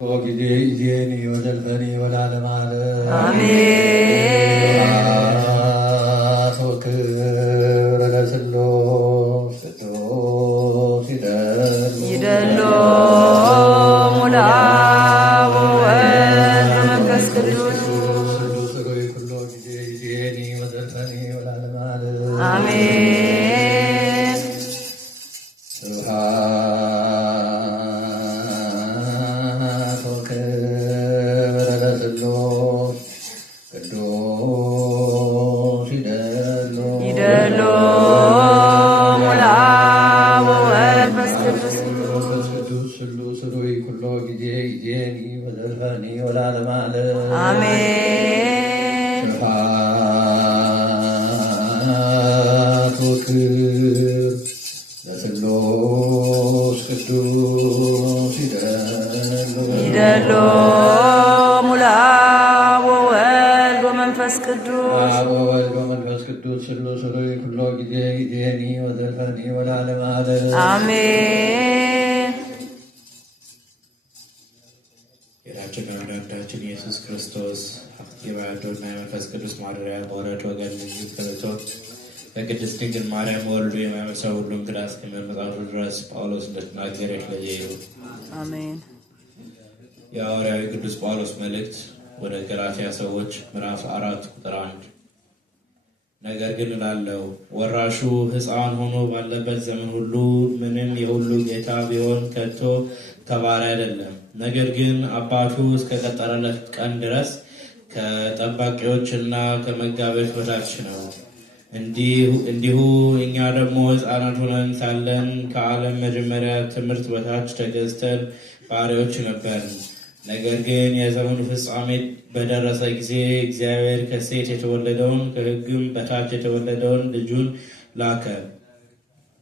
وجديني وزلفني والعالم على آمين. وكبر لسلوس قدوس يدلو ملعب والمنفس قدوس كله جديني وزلفني والعالم على آمين. آمين. ስብሐት ወክብር ለስሉስ ቅዱስ ይደሎ ሙላብ ወወልድ ወመንፈስ ቅዱስ አብ ወወልድ ወመንፈስ ቅዱስ ስሉስ ሆይ ኩሎ ጊዜ ጊዜኒ ወዘልፈኒ ወለዓለመ ዓለም አሜን። ጌታችን መድኃኒታችን ኢየሱስ ክርስቶስ የባሕርይና የመንፈስ ቅዱስ ማደሪያ በወረድ ወገን ልዩ ተብቶ በቅድስት ድንግል ማርያም ወልዱ የማይመስለው ሁሉ እንግዳ እስከሚሆን መጽሐፉ ድረስ ጳውሎስ እንደተናገረ የተለየ ይሁን። አሜን። የሐዋርያዊ ቅዱስ ጳውሎስ መልእክት ወደ ገላትያ ሰዎች ምዕራፍ 4 ቁጥር 1 ነገር ግን እላለሁ ወራሹ ሕፃን ሆኖ ባለበት ዘመን ሁሉ ምንም የሁሉ ጌታ ቢሆን ከቶ ከባሪያ አይደለም። ነገር ግን አባቱ እስከቀጠረለት ቀን ድረስ ከጠባቂዎችና ከመጋቢዎች በታች ነው። እንዲሁ እኛ ደግሞ ሕፃናት ሆነን ሳለን ከዓለም መጀመሪያ ትምህርት በታች ተገዝተን ባሪያዎች ነበርን። ነገር ግን የዘመኑ ፍጻሜ በደረሰ ጊዜ እግዚአብሔር ከሴት የተወለደውን ከሕግም በታች የተወለደውን ልጁን ላከ፣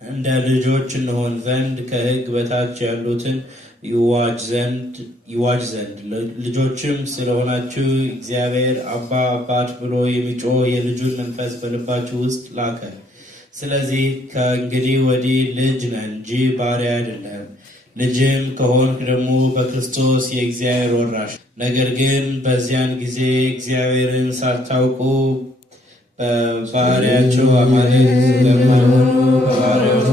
እንደ ልጆች እንሆን ዘንድ ከሕግ በታች ያሉትን ይዋጅ ዘንድ። ልጆችም ስለሆናችሁ እግዚአብሔር አባ አባት ብሎ የሚጮህ የልጁን መንፈስ በልባችሁ ውስጥ ላከ። ስለዚህ ከእንግዲህ ወዲህ ልጅ ነን እንጂ ባሪያ አይደለም። ልጅም ከሆንክ ደግሞ በክርስቶስ የእግዚአብሔር ወራሽ። ነገር ግን በዚያን ጊዜ እግዚአብሔርን ሳታውቁ በባህሪያቸው አማልክት ለማይሆኑ ባሪያዎች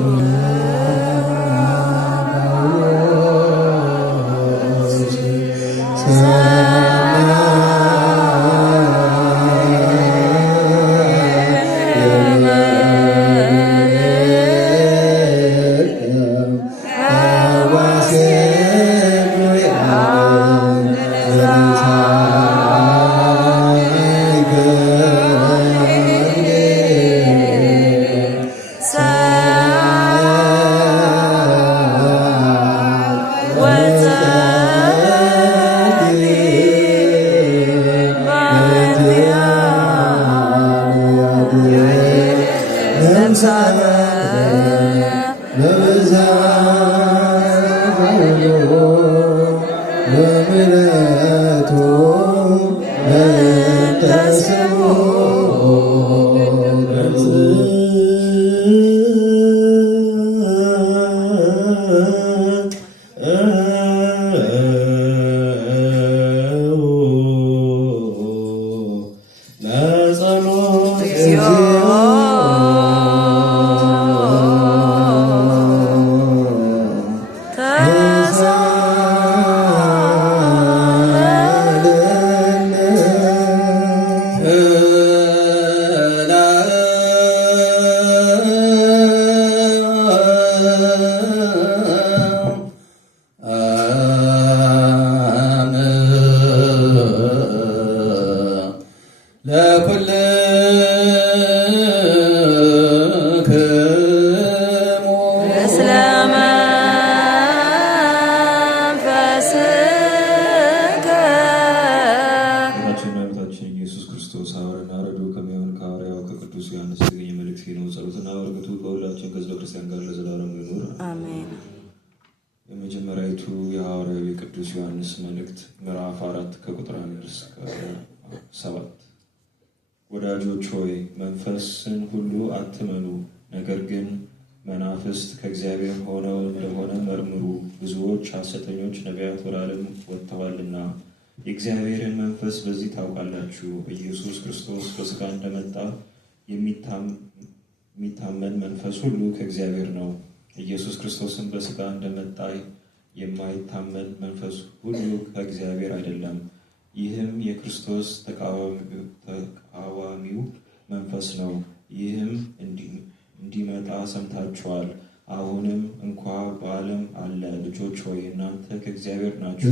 የመጀመሪያዊቱ የሐዋርያዊ ቅዱስ ዮሐንስ መልእክት ምዕራፍ 4 ከቁጥር 1 እስከ 7 ወዳጆች ሆይ መንፈስን ሁሉ አትመኑ፣ ነገር ግን መናፍስት ከእግዚአብሔር ሆነው እንደሆነ መርምሩ፣ ብዙዎች ሐሰተኞች ነቢያት ወደ ዓለም ወጥተዋልና። የእግዚአብሔርን መንፈስ በዚህ ታውቃላችሁ። ኢየሱስ ክርስቶስ በሥጋ እንደመጣ የሚታመን መንፈስ ሁሉ ከእግዚአብሔር ነው። ኢየሱስ ክርስቶስን በሥጋ እንደመጣ የማይታመን መንፈስ ሁሉ ከእግዚአብሔር አይደለም። ይህም የክርስቶስ ተቃዋሚው መንፈስ ነው። ይህም እንዲመጣ ሰምታችኋል። አሁንም እንኳ በዓለም አለ። ልጆች ሆይ እናንተ ከእግዚአብሔር ናችሁ።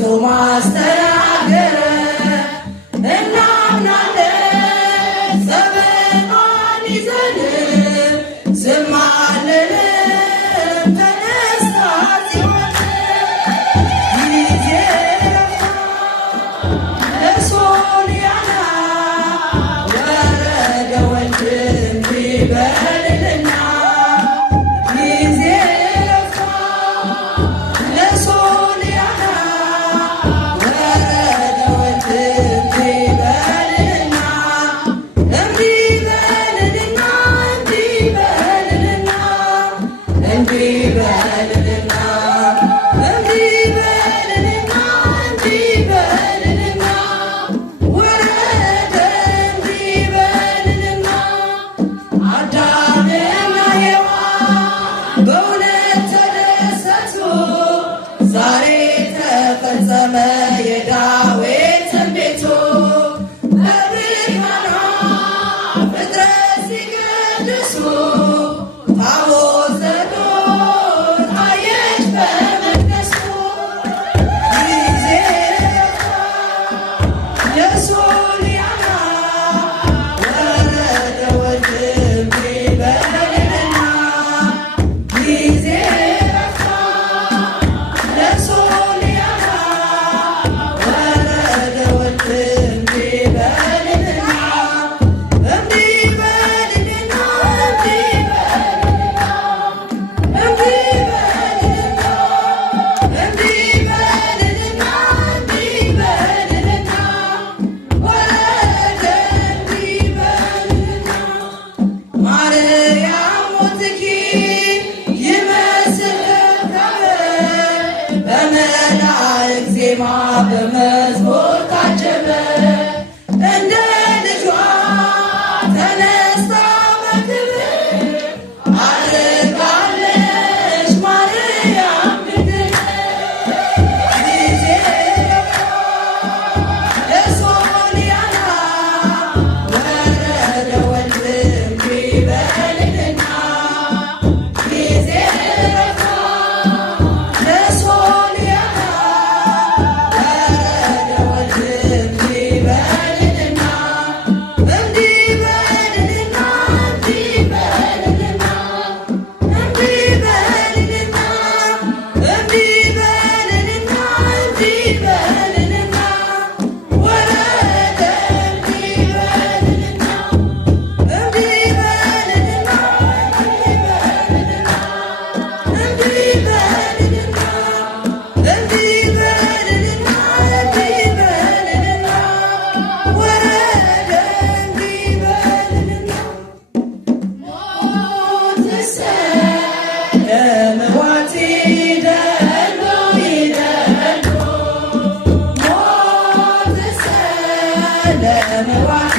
ቶማስ ተናገረ እናምናለን ዘመኗን ይዘን ዝም አንልም ተነስታ ጽዮን ጊዜ ለሶልያና ወረደ ወንድም ሊበልልና ጊዜ የዳዊት ትንቢቱ በብርሃኗ ፍጥረት ሲቀድሱ ታቦት ዘዶር አየች በመቅደሱ ጊዜ ለሶልያና ወረደ ወንድም ሊበልልና ጊዜ ለመዋቲ